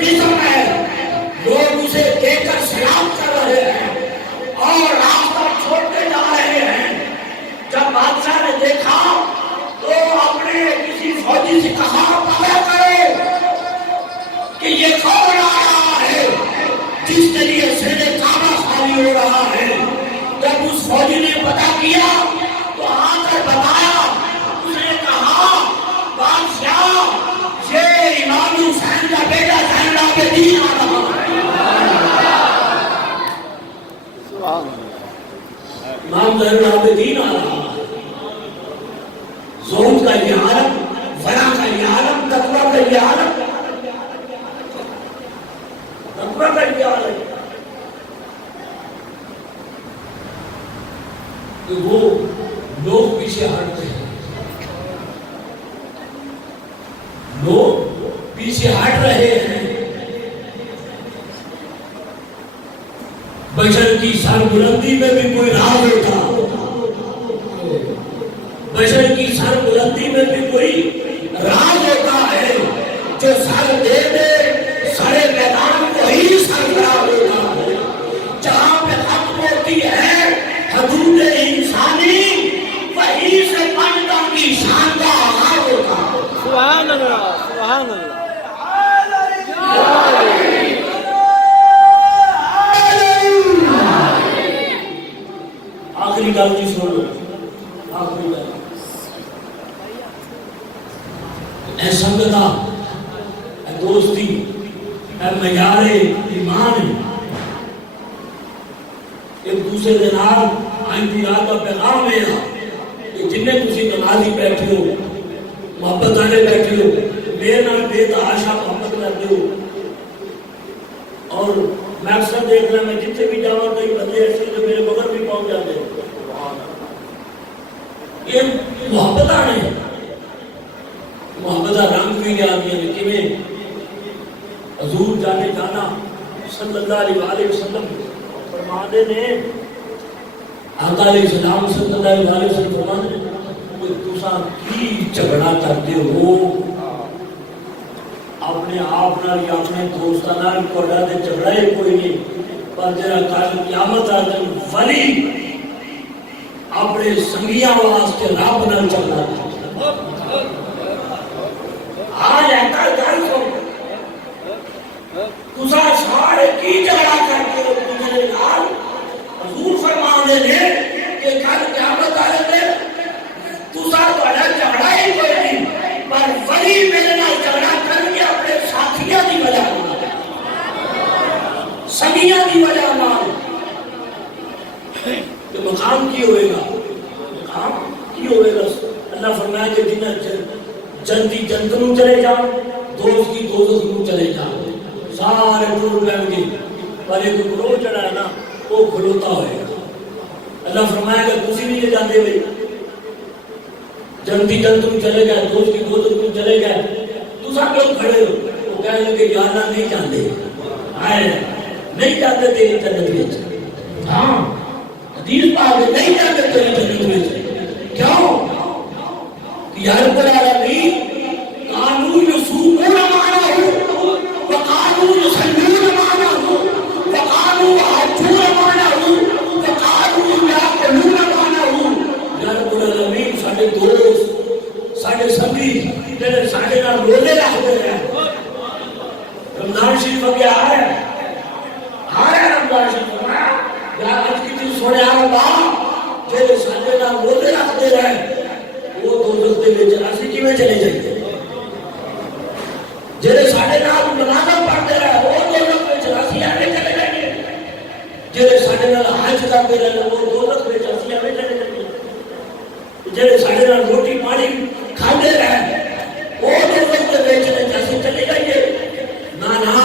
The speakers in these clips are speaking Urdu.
جسم ہے، لوگ اسے دیکھ کر سلام کر رہے ہیں اور راستہ چھوڑتے جا رہے ہیں۔ جب بادشاہ نے دیکھا تو اپنے کسی فوجی سے کہا پتا کرو کہ یہ کون آ رہا ہے جس کے لیے شہر کعبہ خالی ہو رہا ہے۔ جب اس فوجی نے پتا کیا تو آ کر بتایا، اس نے کہا بادشاہ یہ امام حسین کا بیٹا زین العابدین آ رہا ہے۔ امام زین العابدین آ رہا ہے۔ زہد کا یہ عالم، ورع کا یہ عالم، تقویٰ کا یہ عالم، تقویٰ کا یہ عالم کہ وہ لوگ پیچھے ہٹتے ہیں، لوگ پیچھے ہٹ رہے ہیں۔ بشر کی سر بلندی میں بھی کوئی راز ہوتا، بشر کی سر بلندی میں بھی کوئی راز ہوتا ہے، جو سر دے دے سارے میدان وہی سربراہ ہوتا ہے۔ جہاں پہ ختم ہوتی ہے حدود انسانی، وہیں سے بندہ کی شان کا آغاز ہوتا ہے۔ سبحان اللہ، سبحان اللہ۔ آخری گل جی سن لو، آخری گل اے سنگتا، اے دوستی، اے معیار ایمان، ایک دوسرے دے نال آئندی رات کا پیغام ہے کہ جنہیں تسی نمازی بیٹھے ہو، محبت والے بیٹھے ہو، میرے نال بے تحاشا محبت کرتے ہو۔ اور میں اکثر دیکھ رہا، میں جتنے بھی جاؤں کئی بندے ایسے جو میرے بغل بھی پہنچ جاتے ہیں۔ یہ محبت آنے، محبت رنگ بھی لیا دیا کہ میں حضور جانے جانا صلی اللہ علیہ وسلم فرمانے نے، آقا علیہ السلام صلی اللہ علیہ وسلم فرمانے کہ تساں کی جھگڑا کرتے ہو اپنے آپ نال یا اپنے دوستاں نال، کوڑا دے جھگڑا ہی کوئی نہیں، پر جڑا کل قیامت آ جائے ولی اپنے سنگیاں واسطے رب نال جھگڑا آج ایسا گل سن، تساں سارے کی جھگڑا کرتے ہو دوسرے نال؟ حضور فرماندے نے کہ کل قیامت آ جائے تساں تہاڈا جھگڑا ہی کوئی نہیں، پر ولی میرے نال جھگڑا کر کے اپنے ساتھیاں دی وجہ نال، سنگیاں دی وجہ نال، تو مقام کی ہوئے گا؟ مقام کی ہوئے گا؟ اللہ فرمایا کہ جنہیں جنتی جنت میں چلے جاؤ، دوست کی دوزخ میں چلے جاؤ، سارے ٹور لیں گے، پر ایک گروہ چڑھا ہے نا وہ کھلوتا ہوئے گا۔ اللہ فرمایا کہ تسی نہیں لے جاندے ہوئے، جنتی جنت میں چلے گئے، دوست کی دوزخ میں چلے گئے، تساں کیوں کھڑے ہو؟ وہ کہنے لگے یا اللہ نہیں جاندے، نہیں جاندے تیری جنت میں۔ ہاں حدیث پاک ہے نہیں جاندے تیری جنت میں۔ کیوں؟ کہ یا رب العالمین قانون یسومون معنہ وقانون یسلون معنہ وقانون یحجون معنہ وقانون یاکلون معنہ۔ یا رب العالمین ساڈے دوست، ساڈے سنگی جڑے ساڈے نال روزے رکھدے ہیں، رمضان شریف اگے آ رہا ہے، آ رہا ہے رمضان شریف، یا اج کی دن سونے اللہ جڑے ساڈے نال روزے رکھدے رہے وہ دوزخ دے وچ اسی کیویں چلے جائیے؟ جڑے ساڈے نال نمازاں پڑھدے رہے وہ دوزخ وچ اسی ایویں چلے جائیے؟ جڑے ساڈے نال حج کردے رہے وہ دوزخ وچ اسی ایویں چلے جائیے؟ جڑے ساڈے نال روٹی پانی کھاندے رہے وہ دوزخ دے وچ اسی چلے جائیے؟ نا نا،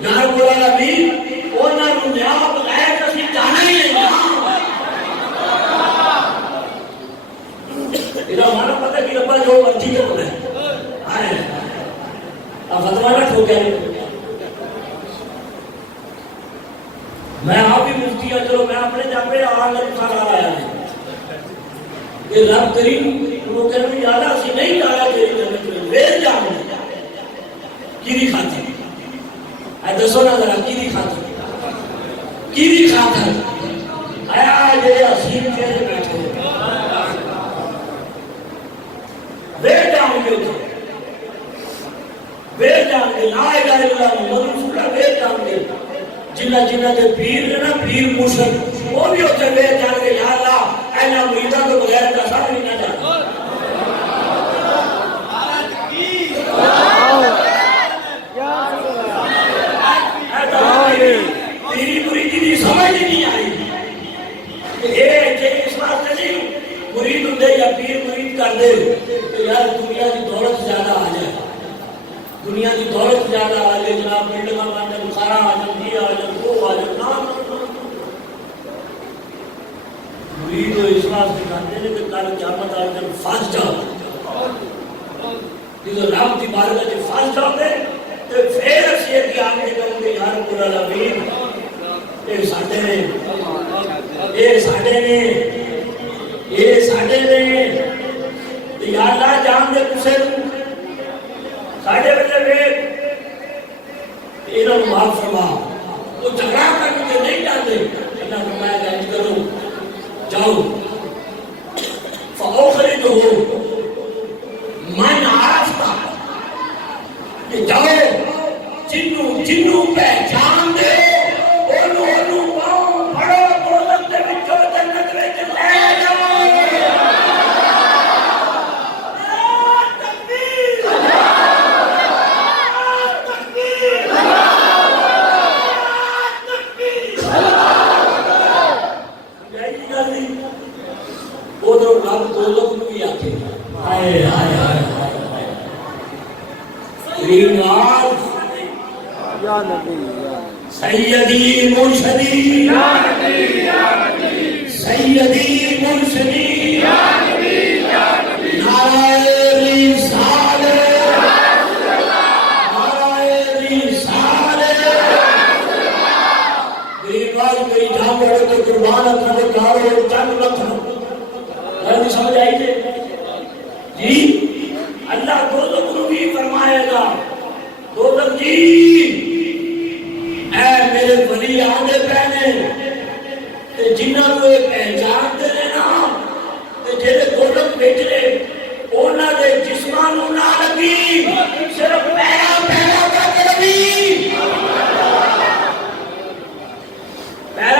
یا رب العالمین انہاں نوں نیا بغیر اسی جانا ہی نہیں۔ ہمارا پتہ کہ ربا جو مرضی ہے ہونا ہے، اب فتوا نہ ٹھوکے۔ میں آپ بھی مفتی ہوں، چلو میں اپنے جاپے آنگر سارا آیا ہے کہ رب کریم وہ کہنے میں یادہ اسی نہیں آیا تیری جنت میں ویر جانے کی نہیں کھاتی دسو نا ذرا کی خاطر آیا جی حسین چہرے بیٹھے ویر جان گے لا الہ الا اللہ محمد رسول اللہ ویر جان گے جنہ دے پیر نے نا پیر مرشد وہ بھی ہوتے ویر جان گے یا اللہ اینا مریدہ کو بغیر کا ساتھ نہیں نہ جانا تیری مریدی دی سمجھ نہیں آئی اس واسطے نہیں مرید ہوں یا پیر مرید کر دے تو یار دنیا کی دولت زیادہ آ جائے جناب بلڈنگاں بن جائے بخارا آ جائے یہ آ جائے وہ آ جائے مرید اس واسطے کرتے ہیں کہ کل قیامت آ جائے پھنس جاؤ جب رب کی بارگاہ میں پھنس جاؤ گے تو پھر اسی کی آگے کہوں گے یار پورا العالمین یہ ساڈے نے یا اللہ جان دے کسے ساڈے بچے ویک انہوں معاف فرما وہ جھگڑا کر کے نہیں جاتے اللہ فرمایا کہ انج کرو جاؤ فاخرجہ من عرفت کہ جاؤ جنوں پہچان دے انہوں پاؤں پڑھو دولت دے وچوں جنت وچ لے جاؤ سیدی مرشدی سیدی مرشدی نعرہ رسالت میری جان بڑے تو قربان اکھنے کارو چند لکھن نہیں سمجھ آئی جی اللہ دوزخ کو بھی فرمائے گا دوزخ جی اے میرے ولی آنے پہنے جنہوں نے پہچان دے نا جیسے دوزخ بیٹھ لے اونا دے جسمان اونا لگی صرف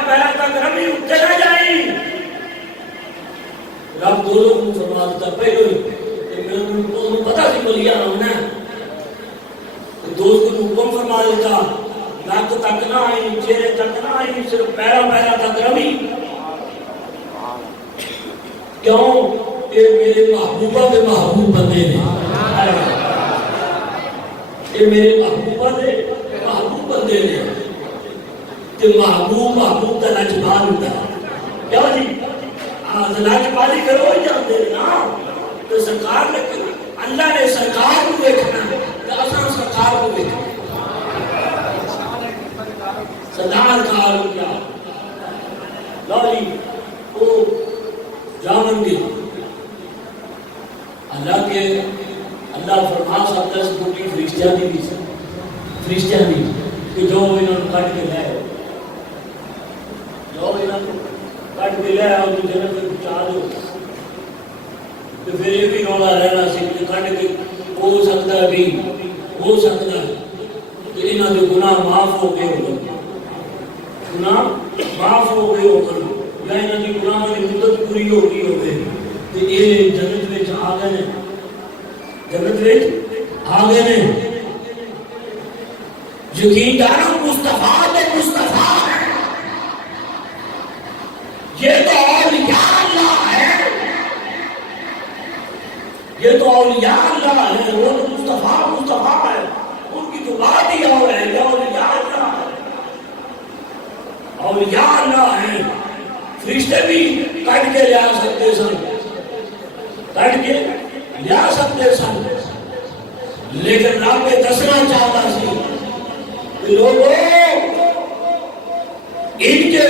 پہلا تک ربی اٹھے نہ جائیں رب دوزخ کو فرما دیتا پہلو پتہ سی بولیا ہونا دوست کو حکم فرما دیتا ناک تک نہ آئی چہرے تک نہ آئی صرف پیرا تک رہی کیوں یہ میرے محبوبہ کے محبوب بندے نے یہ میرے محبوبہ کے محبوب بندے نے کہ محبوب کا لاجواب ہوتا ہے کیا جی لاجوابی کرو ہی جانتے نا تو سرکار نے اللہ نے سرکار کو دیکھنا تو اصل سرکار کو دیکھنا سردار کار ہو گیا لولی وہ جامن گے اللہ کے اللہ فرما سکتا ہے سکوٹی فرشتیاں دی کہ جو انہوں نے کٹ کے لے اور جنت میں پہنچا دو تو پھر یہ بھی رولا رہنا سی کہ کٹ کے ہو سکتا ہے کہ انہوں نے گناہ معاف ہو گئے گناہ معاف ہو گئے ہو کر یا انہوں نے گناہ کی مدت پوری ہو گئی ہو گئے تو یہ جنت میں آ گئے ہیں یقین داروں مصطفیٰ ہے یہ تو اولیاء اللہ ہے وہ تو مصطفیٰ ہے ان کی تو بات ہی اور ہے یہ اولیاء اللہ ہے فرشتے بھی کٹ کے لیا سکتے سن لیکن رب دسنا چاہتا سی لوگوں ان کے